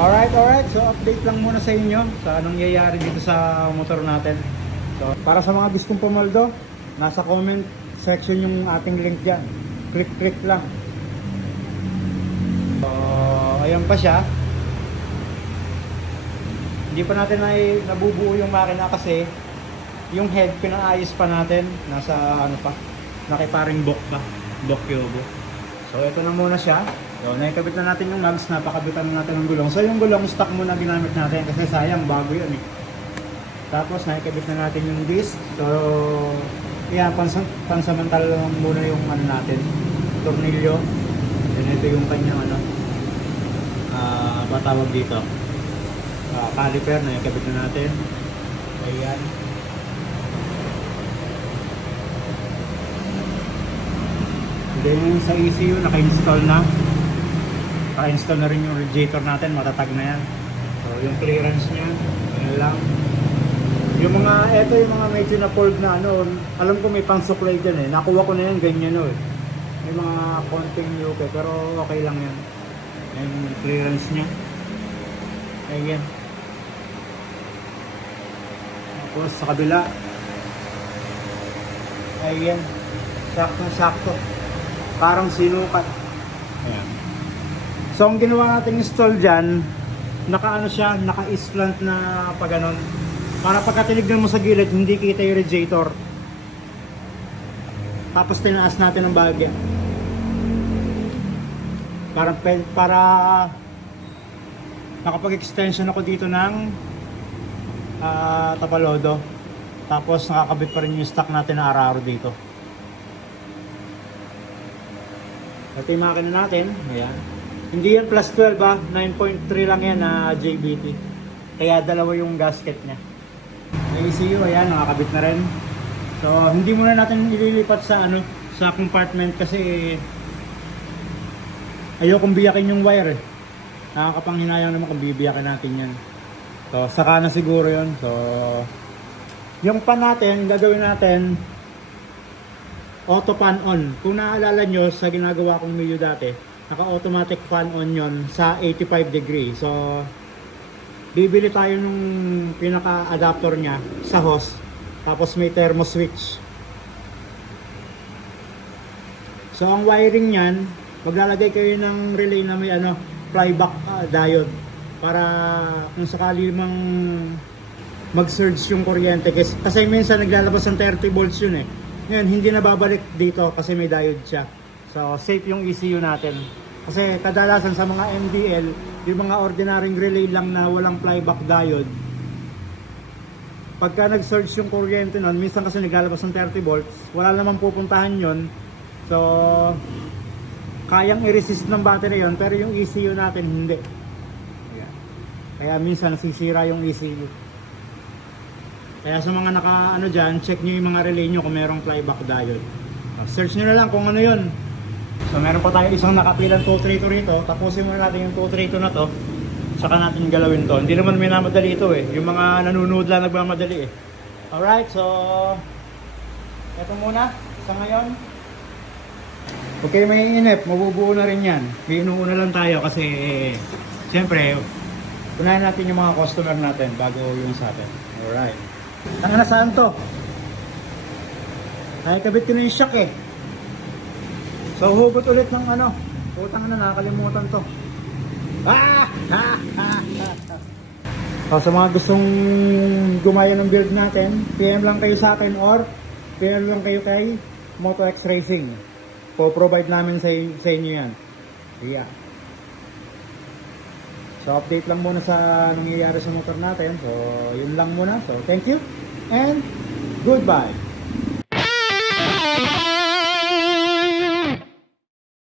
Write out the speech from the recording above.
Alright. So update lang muna sa inyo sa anong nangyayari dito sa motor natin. So para sa mga gustong pumaldo, nasa comment section yung ating link dyan. Click lang. So ayan pa siya. Hindi pa natin nabubuo yung makina kasi yung head pinaayos pa natin. Nasa ano pa, nakiparing bok yobo. So ito na muna siya. So, naikabit na natin yung mags, napakabitan na natin ng gulong. So, yung gulong stock muna ginamit natin kasi sayang, bago yun eh. Tapos, naikabit na natin yung disc. So, yan, pansamantala lang muna yung ano natin, tornilyo. Then, ito yung kanyang ano, patawag dito. Caliper, naikabit na natin. Ayan. Then, sa ECU, naka-install na. Naka-install na rin yung radiator natin, matatag na yan. So yung clearance niya, yun lang. Yung mga medyo na fold na ano, alam ko may pang-supply dyan eh. Nakuha ko na yan, ganyan o eh. May mga konting yuke, pero okay lang yan. Yung clearance niya. Ayan. Tapos sa kabila. Ayan. Sakto. Parang sinukat. Ayan. So ang ginawa natin install dyan, naka-ano siya, naka-slant na pag-ganon. Para pagka tinignan mo sa gilid, hindi kita yung radiator. Tapos tinaas natin ang bahagya. Para nakapag-extension ako dito ng tapalodo. Tapos nakakabit pa rin yung stock natin na araro dito. Ito yung makina natin, ayan. Hindi yan plus 12 ah, 9.3 lang yan na JBT. Kaya dalawa yung gasket niya. May ECU, ayan, nakakabit na rin. So, hindi muna natin ililipat sa sa compartment kasi ayokong biyakin yung wire eh. Nakakapanghinayang naman kung bibiyakin natin yan. So, saka na siguro yun. So, yung pan natin, gagawin natin auto fan on. Kung naaalala nyo sa ginagawa kong video dati, naka-automatic fan on yon sa 85 degree. So, bibili tayo nung pinaka-adapter niya sa hose. Tapos may thermo switch. So, ang wiring niyan, maglalagay kayo ng relay na may flyback diode. Para kung sakali mang mag-surge yung kuryente. Kasi minsan naglalabas ng 30 volts yun eh. Ngayon, hindi na babalik dito kasi may diode siya. So, safe yung ECU natin. Kasi kadalasan sa mga MDL, yung mga ordinaryong relay lang na walang flyback diode, pagka nag-surge yung kuryente nun, minsan kasi naglalabas ng 30 volts, wala namang pupuntahan yon. So, kayang i-resist ng battery yon, pero yung ECU natin hindi. Kaya minsan nasisira yung ECU. Kaya sa mga dyan, check nyo yung mga relay nyo kung merong flyback diode. Search nyo na lang kung ano yun. So meron pa tayo isang nakapilang 232 rito. Tapusin muna natin yung 232 na to. Saka natin galawin to. Hindi naman may namadali ito eh. Yung mga nanonood lang nagmamadali eh. Alright, so eto muna sa ngayon. Okay, may inip. Mabubuo na rin yan. May inuuna lang tayo kasi siyempre unahin natin yung mga customer natin bago yung sa atin. Alright. Nasaan to? Ay, kabit ko na yung shock eh. So, hugot ulit ng utang nakakalimutan to. So, sa mga gustong gumaya ng build natin, PM lang kayo sa akin or PM lang kayo kay MotoX Racing. Po-provide namin sa inyo yan. Yeah. So, update lang muna sa nangyayari sa motor natin. So, yun lang muna. So, thank you and goodbye.